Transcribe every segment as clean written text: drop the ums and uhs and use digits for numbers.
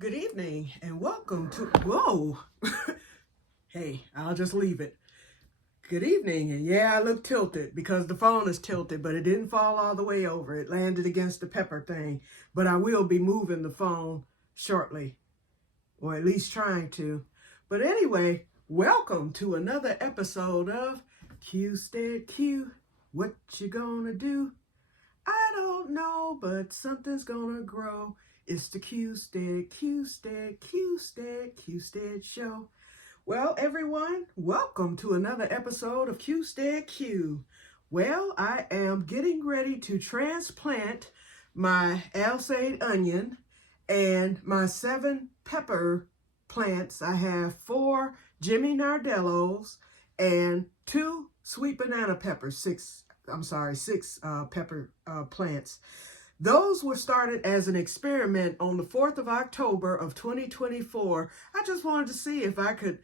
Good evening and welcome to, whoa, hey, I'll just leave it. Good evening, and yeah, I look tilted because the phone is tilted, but it didn't fall all the way over. It landed against the pepper thing, but I will be moving the phone shortly, or at least trying to. But anyway, welcome to another episode of Que-stead-Que. What you gonna do? I don't know, but something's gonna grow. It's the Que-stead show. Well, everyone, welcome to another episode of Que-stead-Que. Well, I am getting ready to transplant my Alsate onion and my 7 pepper plants. I have 4 Jimmy Nardellos and 2 sweet banana peppers, 6 pepper plants. Those were started as an experiment on the 4th of October of 2024. I just wanted to see if I could,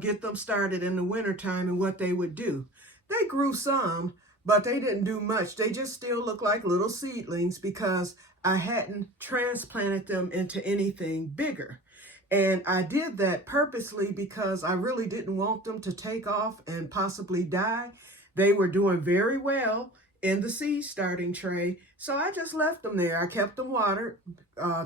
get them started in the wintertime and what they would do. They grew some, but they didn't do much. They just still look like little seedlings because I hadn't transplanted them into anything bigger. And I did that purposely because I really didn't want them to take off and possibly die. They were doing very well in the seed starting tray, so I just left them there. I kept them watered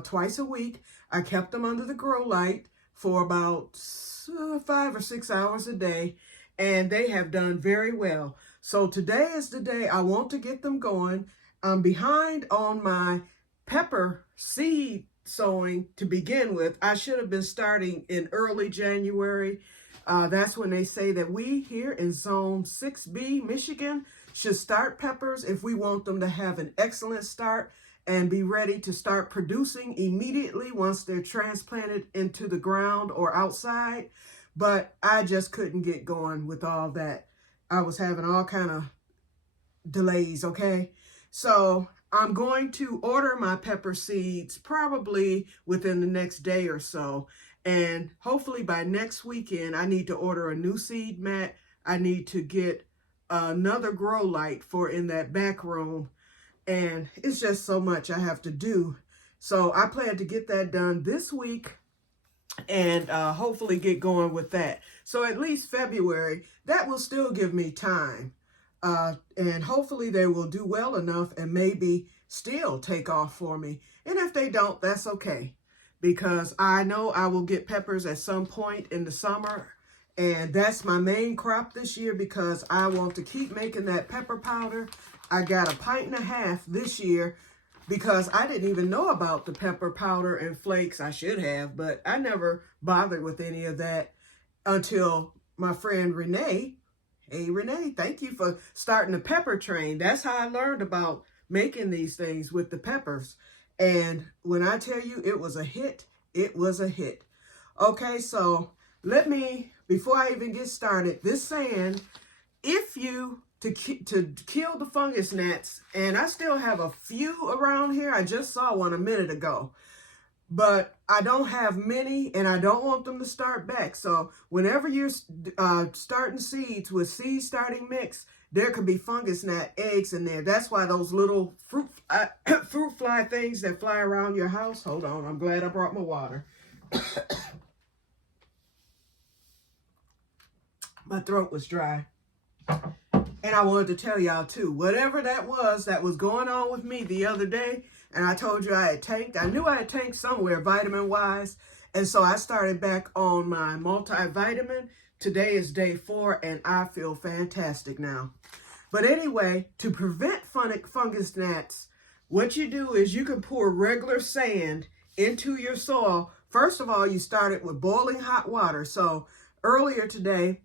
twice a week. I kept them under the grow light for about 5 or 6 hours a day, and they have done very well. So today is the day I want to get them going. I'm behind on my pepper seed sowing to begin with. I should have been starting in early January. That's when they say that we here in Zone 6B, Michigan, should start peppers if we want them to have an excellent start and be ready to start producing immediately once they're transplanted into the ground or outside. But I just couldn't get going with all that. I was having all kind of delays, okay? So I'm going to order my pepper seeds probably within the next day or so. And hopefully by next weekend, I need to order a new seed mat. I need to get another grow light for in that back room. And it's just so much I have to do. So I plan to get that done this week and hopefully get going with that. So at least February, that will still give me time. And hopefully they will do well enough and maybe still take off for me. And if they don't, that's okay. Because I know I will get peppers at some point in the summer. And that's my main crop this year because I want to keep making that pepper powder. I got 1.5 pints this year because I didn't even know about the pepper powder and flakes. I should have, but I never bothered with any of that until my friend Renee. Hey, Renee, thank you for starting the pepper train. That's how I learned about making these things with the peppers. And when I tell you it was a hit, it was a hit. Okay, so let me, before I even get started, this saying, to kill the fungus gnats, and I still have a few around here. I just saw one a minute ago. But I don't have many, and I don't want them to start back. So whenever you're starting seeds with seed starting mix, there could be fungus gnat eggs in there. That's why those little fruit fly things that fly around your house. Hold on, I'm glad I brought my water. My throat was dry. And I wanted to tell y'all too, whatever that was going on with me the other day, and I told you I had tanked. I knew I had tanked somewhere vitamin-wise. And so I started back on my multivitamin. Today is day 4, and I feel fantastic now. But anyway, to prevent fungus gnats, what you do is you can pour regular sand into your soil. First of all, you start it with boiling hot water. So earlier today,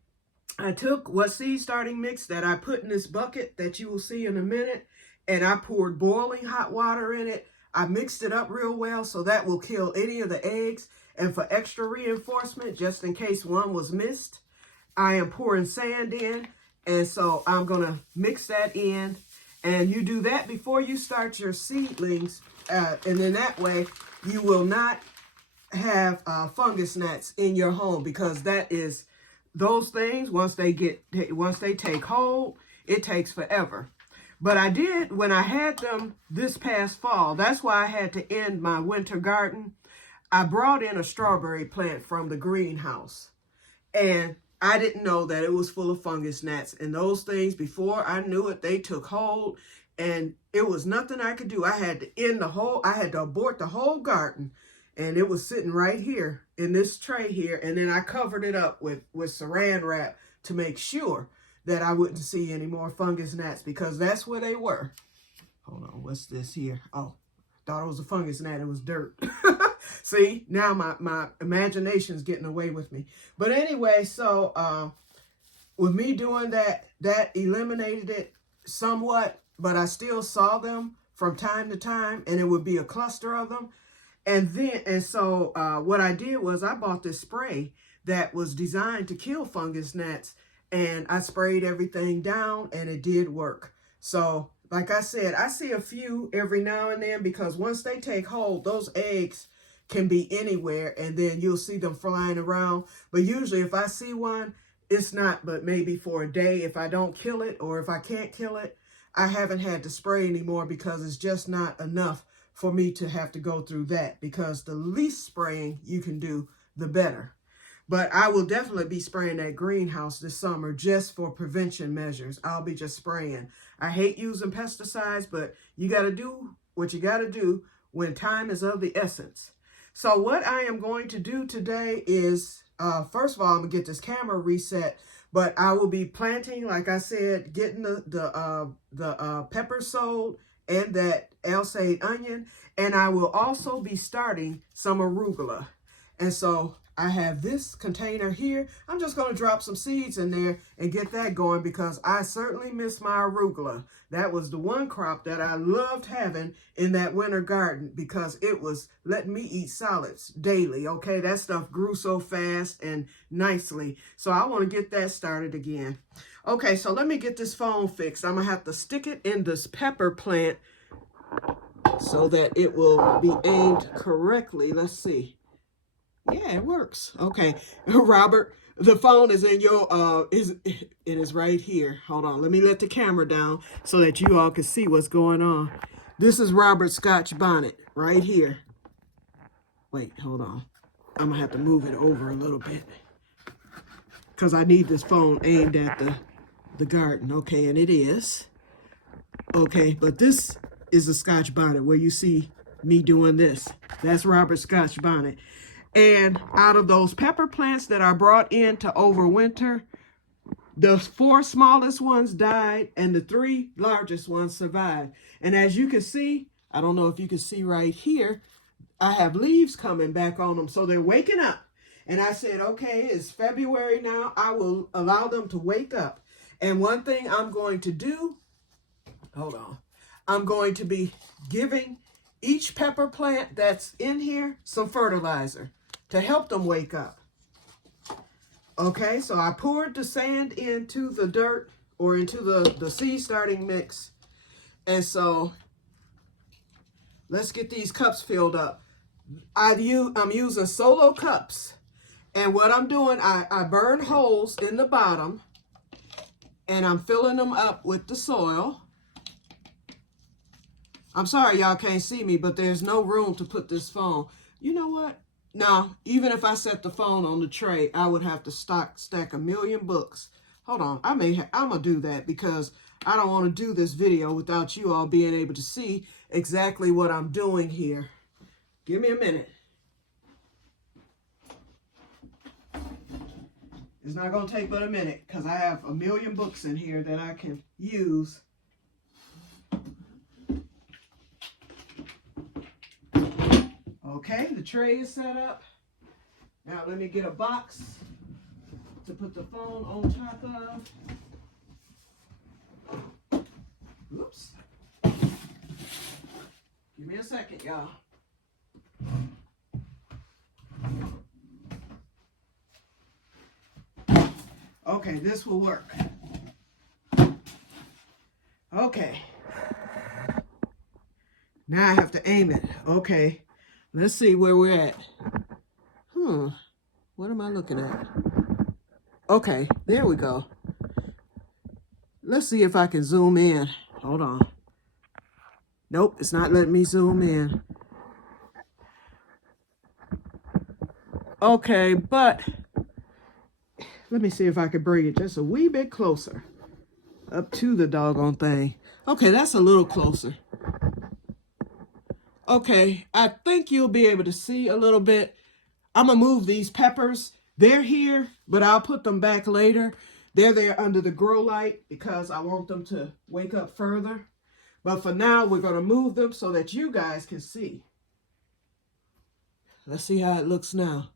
I took what seed starting mix that I put in this bucket that you will see in a minute, and I poured boiling hot water in it. I mixed it up real well so that will kill any of the eggs. And for extra reinforcement, just in case one was missed, I am pouring sand in. And so I'm going to mix that in. And you do that before you start your seedlings. And then that way you will not have fungus gnats in your home, because that is those things, once they take hold, it takes forever. But I did, when I had them this past fall, that's why I had to end my winter garden. I brought in a strawberry plant from the greenhouse, and I didn't know that it was full of fungus gnats. And those things, before I knew it, they took hold, and it was nothing I could do. I had to abort the whole garden, and it was sitting right here in this tray here. And then I covered it up with saran wrap to make sure that I wouldn't see any more fungus gnats, because that's where they were. Hold on, what's this here? Oh, thought it was a fungus gnat. It was dirt. See, now my imagination's getting away with me. But anyway, so with me doing that, that eliminated it somewhat, but I still saw them from time to time, and it would be a cluster of them. And so what I did was I bought this spray that was designed to kill fungus gnats, and I sprayed everything down, and it did work. So like I said, I see a few every now and then, because once they take hold, those eggs can be anywhere, and then you'll see them flying around. But usually if I see one, it's not but maybe for a day. If I don't kill it, or if I can't kill it, I haven't had to spray anymore, because it's just not enough for me to have to go through that, because the least spraying you can do, the better. But I will definitely be spraying that greenhouse this summer just for prevention measures. I'll be just spraying. I hate using pesticides, but you got to do what you got to do when time is of the essence. So what I am going to do today is, first of all, I'm going to get this camera reset, but I will be planting, like I said, getting the pepper sowed and that Alsate onion, and I will also be starting some arugula. And so I have this container here. I'm just going to drop some seeds in there and get that going, because I certainly miss my arugula. That was the one crop that I loved having in that winter garden, because it was letting me eat solids daily. Okay, that stuff grew so fast and nicely. So I want to get that started again. Okay, so let me get this phone fixed. I'm going to have to stick it in this pepper plant so that it will be aimed correctly. Let's see. Yeah, it works. Okay, Robert, the phone is in your, it is right here. Hold on, let me let the camera down so that you all can see what's going on. This is Robert's Scotch bonnet right here. Wait, hold on. I'm gonna have to move it over a little bit, because I need this phone aimed at the garden. Okay, and it is. Okay, but this is a Scotch bonnet where you see me doing this. That's Robert's Scotch bonnet. And out of those pepper plants that I brought in to overwinter, the 4 smallest ones died and the 3 largest ones survived. And as you can see, I don't know if you can see right here, I have leaves coming back on them. So they're waking up. And I said, okay, it's February now. I will allow them to wake up. And one thing I'm going to do, hold on, I'm going to be giving each pepper plant that's in here some fertilizer to help them wake up. Okay, so I poured the sand into the dirt, or into the seed starting mix. And so let's get these cups filled up. I'm using solo cups. And what I'm doing, I burn holes in the bottom, and I'm filling them up with the soil. I'm sorry y'all can't see me, but there's no room to put this phone. You know what? Now, even if I set the phone on the tray, I would have to stack a million books. Hold on, I'm gonna do that, because I don't want to do this video without you all being able to see exactly what I'm doing here. Give me a minute. It's not gonna take but a minute, because I have a million books in here that I can use. Okay, the tray is set up. Now let me get a box to put the phone on top of. Oops. Give me a second, y'all. Okay, this will work. Okay. Now I have to aim it. Okay. Let's see where we're at. What am I looking at? Okay, there we go. Let's see if I can zoom in. Hold on. Nope, it's not letting me zoom in. Okay, but let me see if I can bring it just a wee bit closer up to the doggone thing. Okay, that's a little closer. Okay, I think you'll be able to see a little bit. I'm going to move these peppers. They're here, but I'll put them back later. They're there under the grow light because I want them to wake up further. But for now, we're going to move them so that you guys can see. Let's see how it looks now.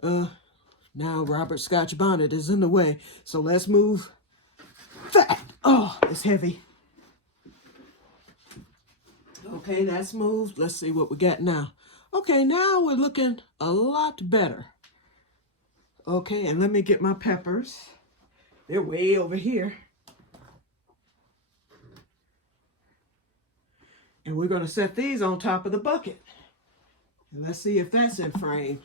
Now Robert Scotch bonnet is in the way, so let's move that. Oh, it's heavy. Okay, that's moved. Let's see what we got now. Okay, now we're looking a lot better. Okay, and let me get my peppers. They're way over here. And we're going to set these on top of the bucket. And let's see if that's in frame.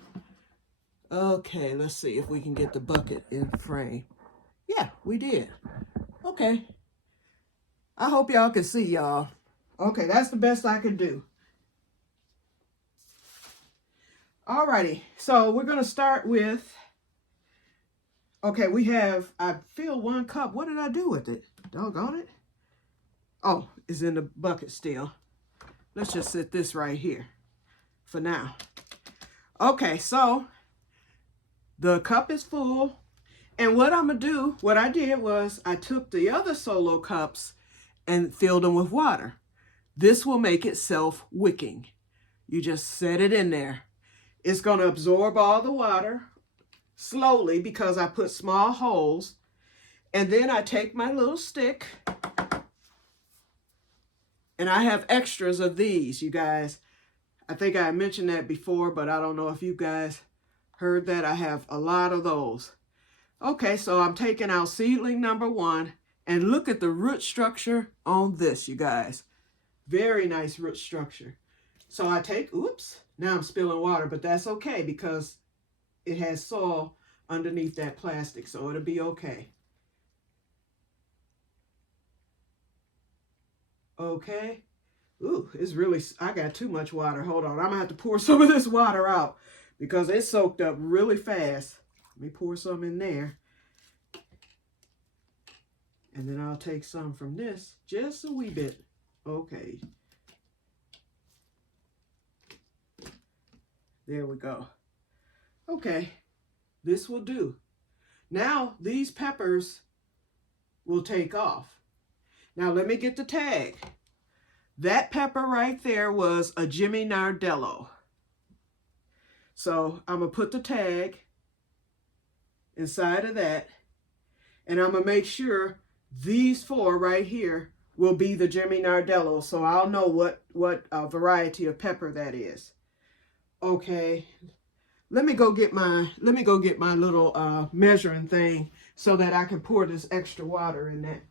Okay, let's see if we can get the bucket in frame. Yeah, we did. Okay. I hope y'all can see, y'all. Okay, that's the best I can do. Alrighty, so we're going to start with, okay, we have, I filled 1 cup. What did I do with it? Doggone it. Oh, it's in the bucket still. Let's just set this right here for now. Okay, so the cup is full. And what I'm going to do, what I did was I took the other solo cups and filled them with water. This will make it self-wicking. You just set it in there. It's going to absorb all the water slowly because I put small holes. And then I take my little stick. And I have extras of these, you guys. I think I mentioned that before, but I don't know if you guys heard that. I have a lot of those. Okay, so I'm taking out seedling number 1. And look at the root structure on this, you guys. Very nice root structure. So I take, oops, now I'm spilling water, but that's okay because it has soil underneath that plastic, so it'll be okay. Okay. Ooh, it's really, I got too much water. Hold on, I'm gonna have to pour some of this water out because it soaked up really fast. Let me pour some in there. And then I'll take some from this, just a wee bit. Okay. There we go. Okay, this will do. Now these peppers will take off. Now let me get the tag. That pepper right there was a Jimmy Nardello. So I'm going to put the tag inside of that. And I'm going to make sure these 4 right here will be the Jimmy Nardello. So I'll know what variety of pepper that is. Okay. Let me go get my little measuring thing so that I can pour this extra water in that.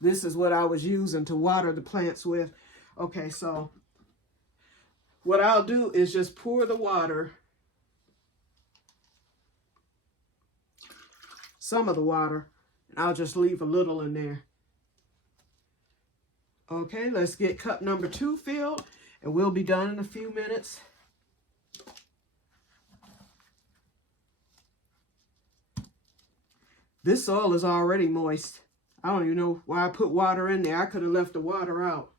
This is what I was using to water the plants with. Okay, so what I'll do is just pour the water, some of the water, and I'll just leave a little in there. Okay, let's get cup number 2 filled, and we'll be done in a few minutes. This soil is already moist. I don't even know why I put water in there. I could have left the water out.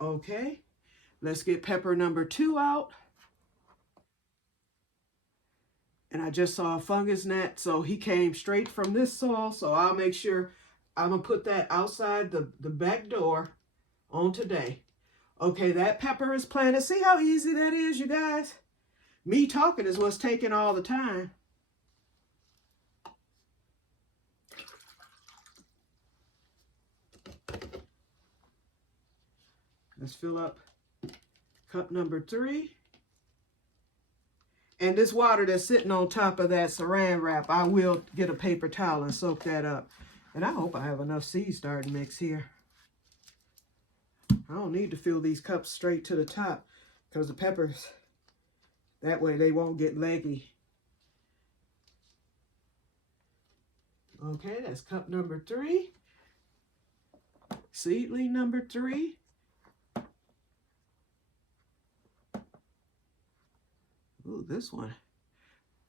Okay, let's get pepper number 2 out. And I just saw a fungus gnat, so he came straight from this soil. So I'll make sure I'm going to put that outside the back door on today. Okay, that pepper is planted. See how easy that is, you guys? Me talking is what's taking all the time. Let's fill up cup number 3. And this water that's sitting on top of that saran wrap, I will get a paper towel and soak that up. And I hope I have enough seed starting mix here. I don't need to fill these cups straight to the top because the peppers, that way they won't get leggy. Okay, that's cup number 3. Seedling number 3. Ooh, this one.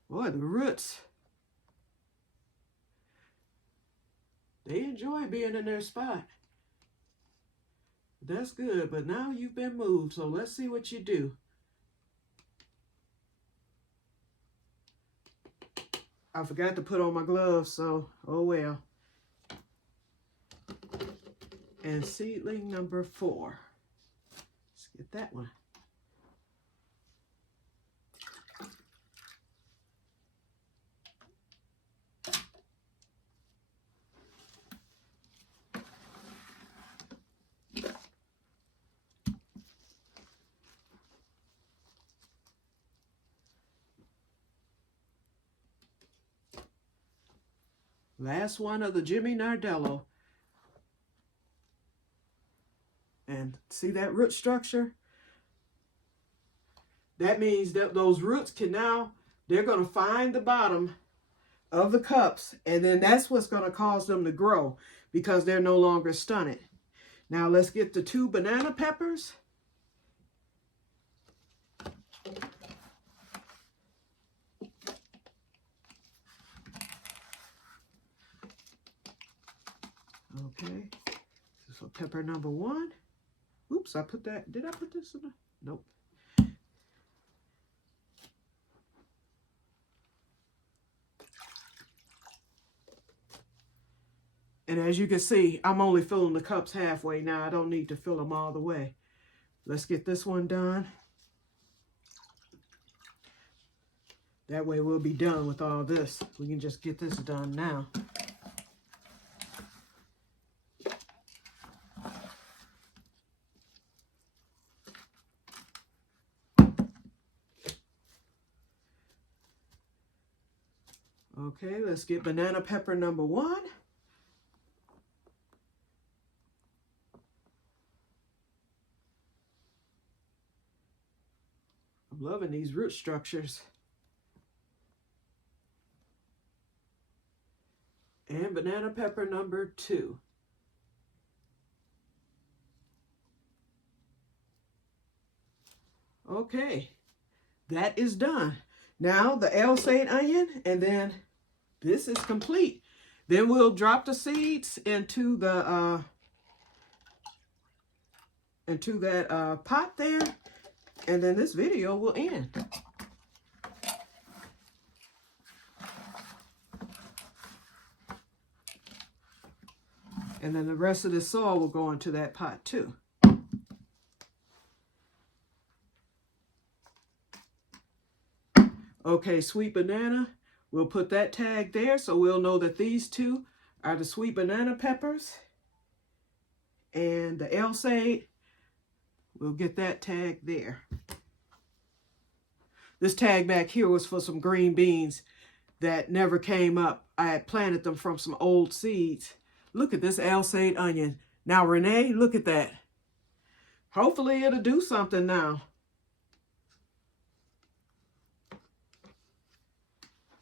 Boy, the roots. They enjoy being in their spot. That's good, but now you've been moved, so let's see what you do. I forgot to put on my gloves, so oh well. And seedling number 4. Let's get that one. Last one of the Jimmy Nardello. And see that root structure? That means that those roots can now, they're going to find the bottom of the cups, and then that's what's going to cause them to grow because they're no longer stunted. Now let's get the 2 banana peppers. Okay, so pepper number 1. Oops, I put that, did I put this in the, nope. And as you can see, I'm only filling the cups halfway now. I don't need to fill them all the way. Let's get this one done. That way we'll be done with all this. We can just get this done now. Okay, let's get banana pepper number 1. I'm loving these root structures. And banana pepper number 2. Okay, that is done. Now the Alsate onion, and then this is complete. Then we'll drop the seeds into the that pot there, and then this video will end. And then the rest of the soil will go into that pot too. Okay, sweet banana, we'll put that tag there so we'll know that these 2 are the sweet banana peppers. And the Alsate, we'll get that tag there. This tag back here was for some green beans that never came up. I had planted them from some old seeds. Look at this Alsate onion. Now, Renee, look at that. Hopefully it'll do something now.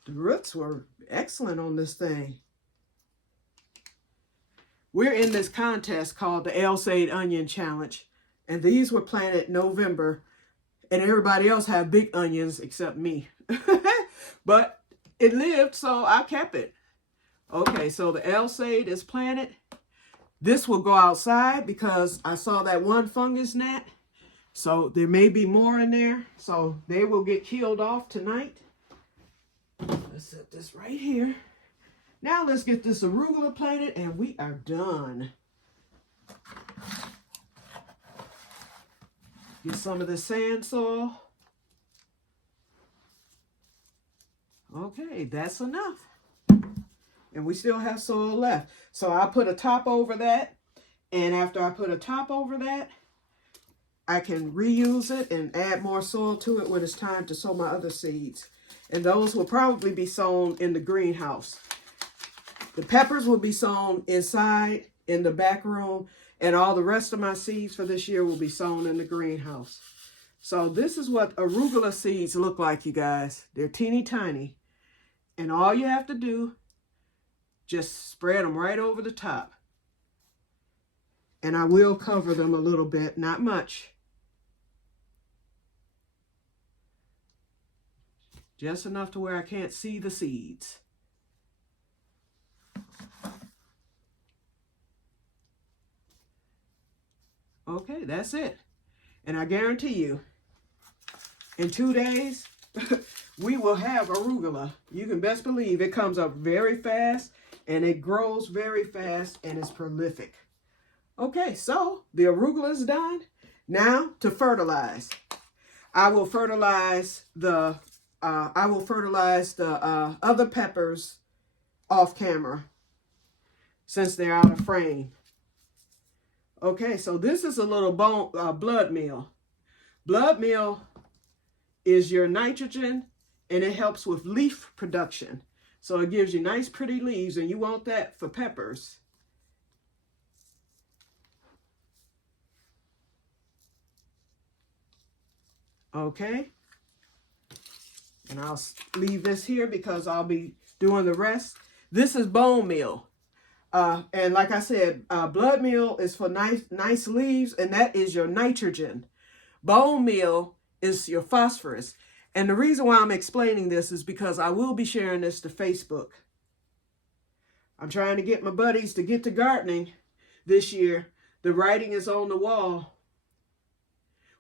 The roots were excellent on this thing. We're in this contest called the Alsate Onion Challenge. And these were planted November. And everybody else had big onions except me. But it lived, so I kept it. Okay, so the Alsate is planted. This will go outside because I saw that one fungus gnat. So there may be more in there. So they will get killed off tonight. Let's set this right here. Now let's get this arugula planted and we are done. Get some of the sand soil. Okay, that's enough. And we still have soil left. So I'll put a top over that. And after I put a top over that, I can reuse it and add more soil to it when it's time to sow my other seeds. And those will probably be sown in the greenhouse. The peppers will be sown inside in the back room, and all the rest of my seeds for this year will be sown in the greenhouse. So this is what arugula seeds look like, you guys. They're teeny tiny. And all you have to do, just spread them right over the top. And I will cover them a little bit, not much. Just enough to where I can't see the seeds. Okay, that's it. And I guarantee you, in 2 days, we will have arugula. You can best believe it comes up very fast, and it grows very fast, and it's prolific. Okay, so the arugula is done. Now to fertilize. I will fertilize the other peppers off camera since they're out of frame. Okay, so this is a little blood meal. Blood meal is your nitrogen, and it helps with leaf production. So it gives you nice, pretty leaves, and you want that for peppers. Okay. And I'll leave this here because I'll be doing the rest. This is bone meal. And like I said, blood meal is for nice leaves, and that is your nitrogen. Bone meal is your phosphorus. And the reason why I'm explaining this is because I will be sharing this to Facebook. I'm trying to get my buddies to get to gardening this year. The writing is on the wall.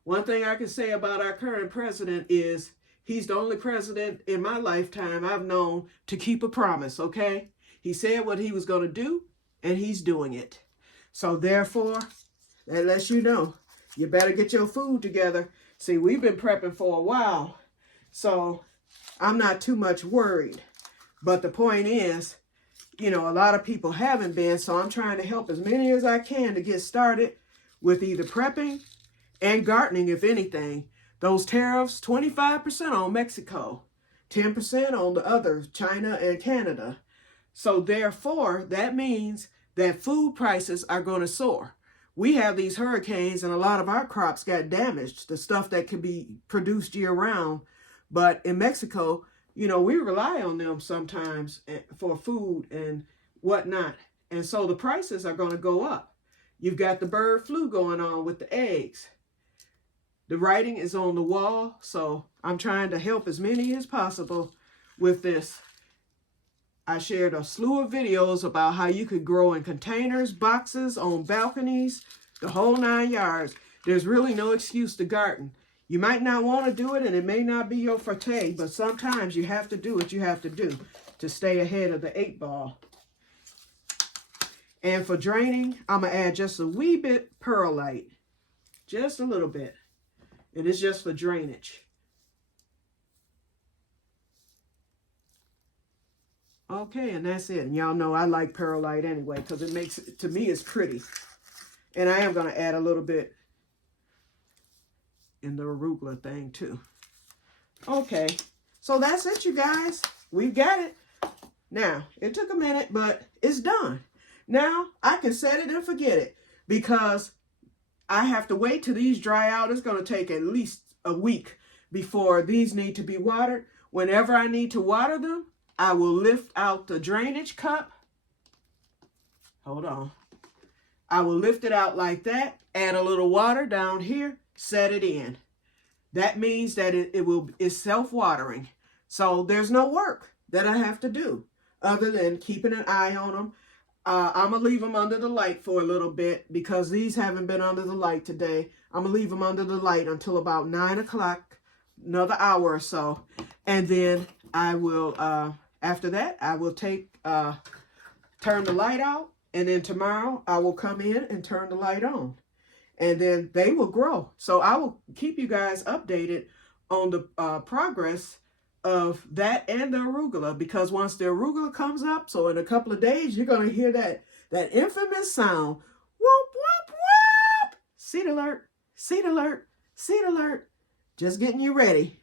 One thing I can say about our current president is he's the only president in my lifetime I've known to keep a promise, okay? He said what he was going to do, and he's doing it. So therefore, that lets you know, you better get your food together. See, we've been prepping for a while, so I'm not too much worried. But the point is, you know, a lot of people haven't been, so I'm trying to help as many as I can to get started with either prepping and gardening, if anything. Those tariffs, 25% on Mexico, 10% on the other, China and Canada. So therefore, that means that food prices are going to soar. We have these hurricanes, and a lot of our crops got damaged, the stuff that could be produced year round. But in Mexico, you know, we rely on them sometimes for food and whatnot. And so the prices are going to go up. You've got the bird flu going on with the eggs. The writing is on the wall, so I'm trying to help as many as possible with this. I shared a slew of videos about how you could grow in containers, boxes, on balconies, the whole 9 yards. There's really no excuse to garden. You might not want to do it, and it may not be your forte, but sometimes you have to do what you have to do to stay ahead of the 8 ball. And for draining, I'm going to add just a wee bit perlite. Just a little bit. And it's just for drainage. Okay, and that's it. And y'all know I like perlite anyway, because it makes it, to me, it's pretty. And I am going to add a little bit in the arugula thing too. Okay, so that's it, you guys. We've got it. Now, it took a minute, but it's done. Now, I can set it and forget it, because I have to wait till these dry out. It's going to take at least a week before these need to be watered. Whenever I need to water them, I will lift out the drainage cup. Hold on. I will lift it out like that, add a little water down here, set it in. That means that it's self-watering. So there's no work that I have to do other than keeping an eye on them. I'm going to leave them under the light for a little bit because these haven't been under the light today. I'm going to leave them under the light until about 9 o'clock, another hour or so. And then I will, after that, I will turn the light out. And then tomorrow I will come in and turn the light on. And then they will grow. So I will keep you guys updated on the progress of that and the arugula, because once the arugula comes up, so in a couple of days, you're going to hear that infamous sound. Whoop, whoop, whoop. Seed alert, seed alert, seed alert. Just getting you ready.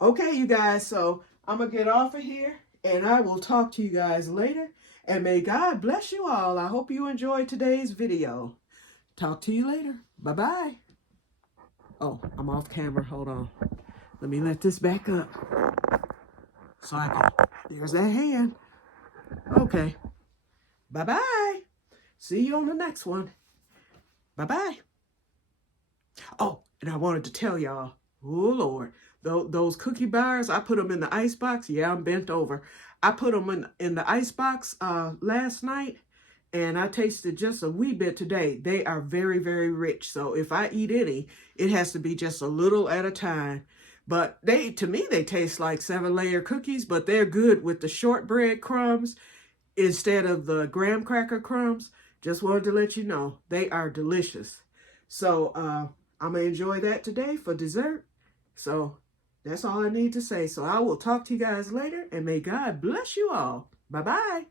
Okay, you guys, so I'm going to get off of here, and I will talk to you guys later. And may God bless you all. I hope you enjoyed today's video. Talk to you later. Bye-bye. Oh, I'm off camera. Hold on. Let me let this back up. So I can, there's that hand. Okay. Bye-bye. See you on the next one. Bye-bye. Oh, and I wanted to tell y'all, oh Lord, those cookie bars, I put them in the ice box. Yeah, I'm bent over. I put them in the ice box last night, and I tasted just a wee bit today. They are very, very rich. So if I eat any, it has to be just a little at a time. But to me, they taste like 7-layer cookies, but they're good with the shortbread crumbs instead of the graham cracker crumbs. Just wanted to let you know, they are delicious. So I'm going to enjoy that today for dessert. So that's all I need to say. So I will talk to you guys later, and may God bless you all. Bye-bye.